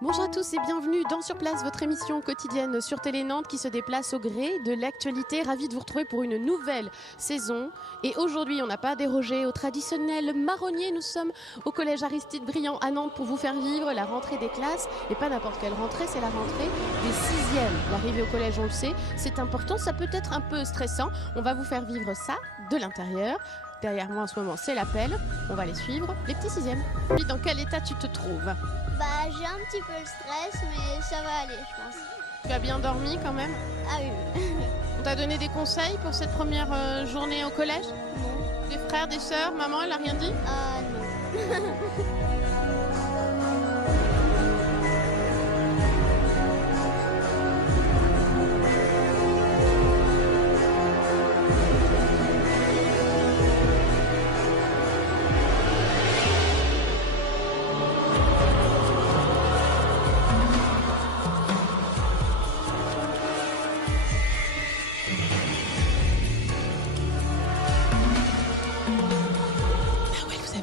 Bonjour à tous et bienvenue dans Sur Place, votre émission quotidienne sur Télé Nantes qui se déplace au gré de l'actualité. Ravi de vous retrouver pour une nouvelle saison. Et aujourd'hui, on n'a pas dérogé au traditionnel marronnier. Nous sommes au collège Aristide Briand à Nantes pour vous faire vivre la rentrée des classes. Et pas n'importe quelle rentrée, c'est la rentrée des 6e. L'arrivée au collège, on le sait, c'est important. Ça peut être un peu stressant. On va vous faire vivre ça de l'intérieur. Derrière moi en ce moment, c'est l'appel. On va les suivre, les petits 6e. Puis dans quel état tu te trouves ? J'ai un petit peu le stress, mais ça va aller, je pense. Tu as bien dormi quand même ? Ah oui. On t'a donné des conseils pour cette première journée au collège ? Non. Des frères, des sœurs, maman, elle a rien dit ? Ah non.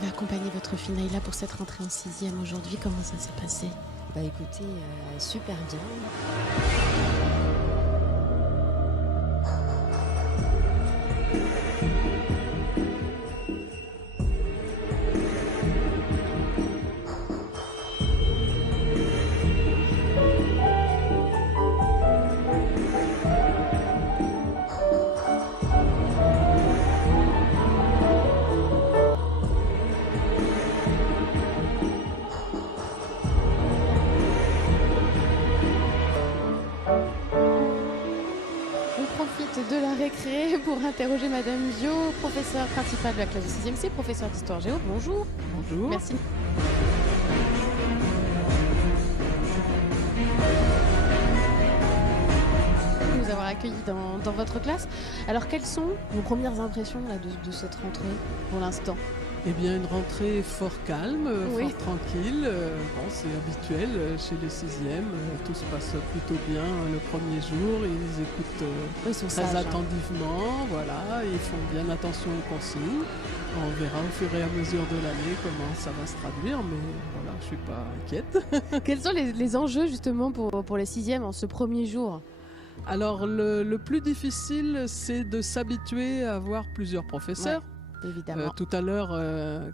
Accompagner votre fille Naïla pour cette rentrée en 6e aujourd'hui. Comment ça s'est passé ? Écoutez, super bien. De la récré pour interroger Madame Bio, professeure principale de la classe de 6e C, professeure d'histoire géo. Bonjour. Bonjour. Merci. De nous avoir accueillis dans votre classe. Alors, quelles sont vos premières impressions là, de cette rentrée pour l'instant ? Eh bien, une rentrée fort calme, Oui. fort tranquille. C'est habituel chez les 6e. Tout se passe plutôt bien le premier jour. Ils écoutent Ils sont très sages, attentivement. Voilà, ils font bien attention aux consignes. On verra au fur et à mesure de l'année comment ça va se traduire, mais voilà, je suis pas inquiète. Quels sont les enjeux justement pour les 6e en ce premier jour ? Alors, le plus difficile, c'est de s'habituer à avoir plusieurs professeurs. Ouais. Évidemment. Tout à l'heure,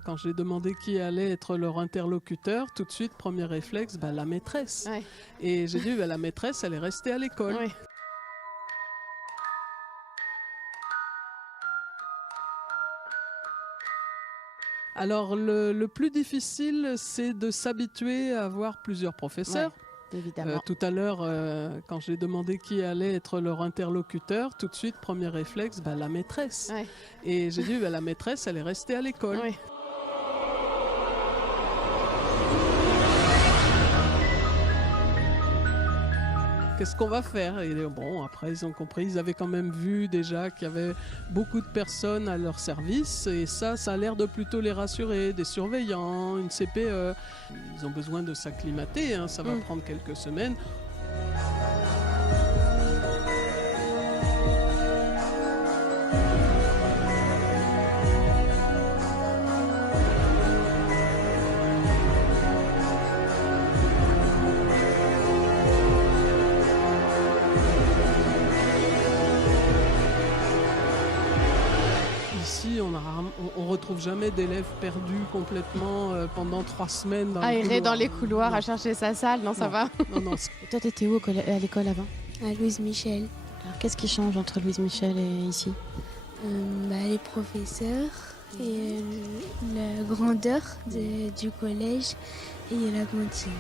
quand j'ai demandé qui allait être leur interlocuteur, tout de suite, premier réflexe, la maîtresse. Ouais. Et j'ai dit, la maîtresse, elle est restée à l'école. Ouais. Alors, le plus difficile, c'est de s'habituer à avoir plusieurs professeurs. Ouais. Évidemment. Tout à l'heure, quand j'ai demandé qui allait être leur interlocuteur, tout de suite, premier réflexe, la maîtresse. Ouais. Et j'ai dit, la maîtresse, elle est restée à l'école. Ouais. Qu'est-ce qu'on va faire ? Et bon, après, ils ont compris, ils avaient quand même vu déjà qu'il y avait beaucoup de personnes à leur service, et ça a l'air de plutôt les rassurer, des surveillants, une CPE. Ils ont besoin de s'acclimater, ça va prendre quelques semaines. Ici, on retrouve jamais d'élèves perdus complètement pendant 3 semaines. Aéré dans les couloirs Non. à chercher sa salle, non, ça va ? Non. Et toi, t'étais où à l'école avant ? À Louise Michel. Alors, qu'est-ce qui change entre Louise Michel et ici ? Les professeurs et la grandeur du collège et la cantine.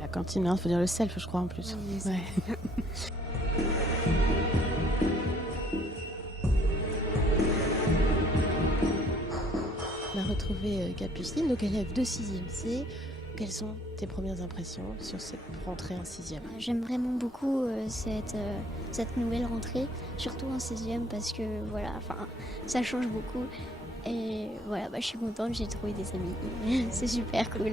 La cantine, il faut dire le self, je crois, en plus. Oui, c'est Ouais. On a retrouvé Capucine, donc élève de 6e C. Quelles sont tes premières impressions sur cette rentrée en 6e ? J'aime vraiment beaucoup cette nouvelle rentrée, surtout en 6e parce que ça change beaucoup. Et voilà, je suis contente, j'ai trouvé des amis. C'est super cool.